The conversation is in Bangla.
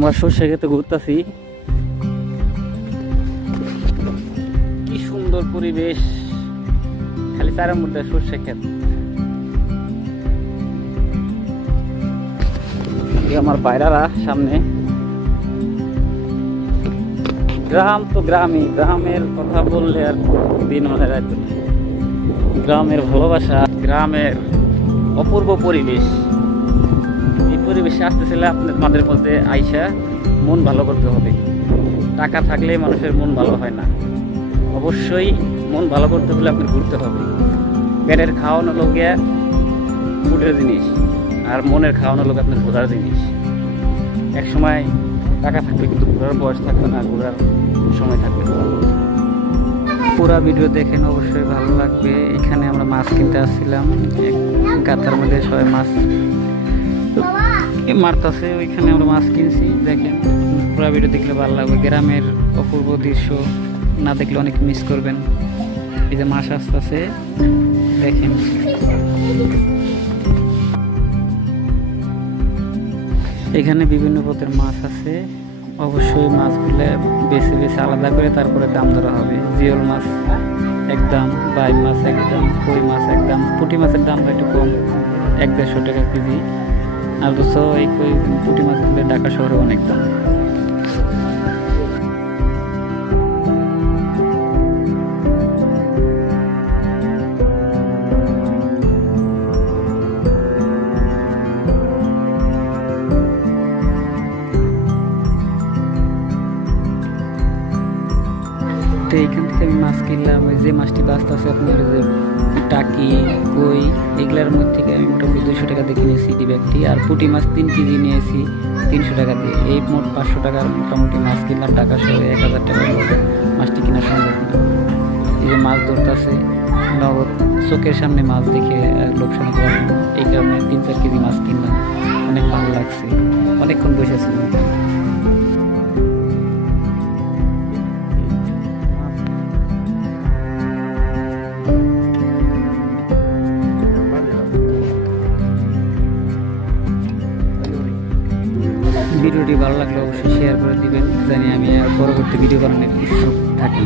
আমরা সর্ষে খেতে ঘুরতেছি। কি সুন্দর পরিবেশ, খালি তার মধ্যে সর্ষে ক্ষেত। আমার বাইরারা সামনে। গ্রাম তো গ্রামই, গ্রামের কথা বললে আর দিন মনে রাখতো না। গ্রামের ভালোবাসা, গ্রামের অপূর্ব পরিবেশ। এই পরিবেশে আসতেছিলে আপনার মাঝে মধ্যে আইসা মন ভালো করতে হবে। টাকা থাকলে মানুষের মন ভালো হয় না। অবশ্যই মন ভালো করতে হলে আপনার ঘুরতে হবে। পেটের খাওয়ানো লোকে ফুডের জিনিস, আর মনের খাওয়ানো লোক আপনার ঘোরার জিনিস। এক সময় টাকা থাকবে কিন্তু ঘোরার বয়স থাকবে না, ঘোরার সময় থাকবে না। পুরা ভিডিও দেখেন, অবশ্যই ভালো লাগবে। এখানে আমরা মাছ কিনতে আসছিলাম, গাতার মধ্যে সবাই মাছ মারতেছে, ওইখানে আমরা মাছ কিনছি। দেখেন, পুরা ভিডিও দেখলে ভালো লাগবে। গ্রামের অপূর্ব দৃশ্য না দেখলে অনেক মিস করবেন। এই যে মাছ আসতেছে, দেখেন। এখানে বিভিন্ন পদের মাছ আছে। অবশ্যই মাছগুলো বেছে বেছে আলাদা করে তারপরে দাম ধরা হবে। জিওল মাছ একদম, বাই মাছ একদম, কই মাছ একদম। পুঁটি মাছের দামটা একটু কম, 1-150 টাকা কেজি। আর তো এই কই পুঁটি মাছগুলো ঢাকা শহরে অনেক দাম। তো এইখান থেকে আমি মাছ কিনলাম। ওই যে মাছটি বাঁচতে আছে আপনার, যে টাকি কই এগুলার মধ্যে থেকে আমি মোটামুটি 200 টাকা দিয়ে কিনেছি ডি ব্যাগটি। আর পুঁটি মাছ 3 কেজি নিয়েছি 300 টাকা দিয়ে। এই মোট 500 টাকার মোটামুটি মাছ কিনলাম। টাকা সহ 1000 টাকা মাছটি কেনা সম্ভব না। এই যে মাছ ধরতেছে নগদ, চোখের সামনে মাছ দেখে লোভ সামলাতে পারলাম না। এই কারণে 3-4 কেজি মাছ কিনলাম। অনেক ভালো লাগছে, অনেকক্ষণ বসেছিলাম। ভিডিওটি ভালো লাগলে অবশ্যই শেয়ার করে দিবেন, জানি আমি আর পরবর্তী ভিডিও বানানোর ইচ্ছুক থাকি।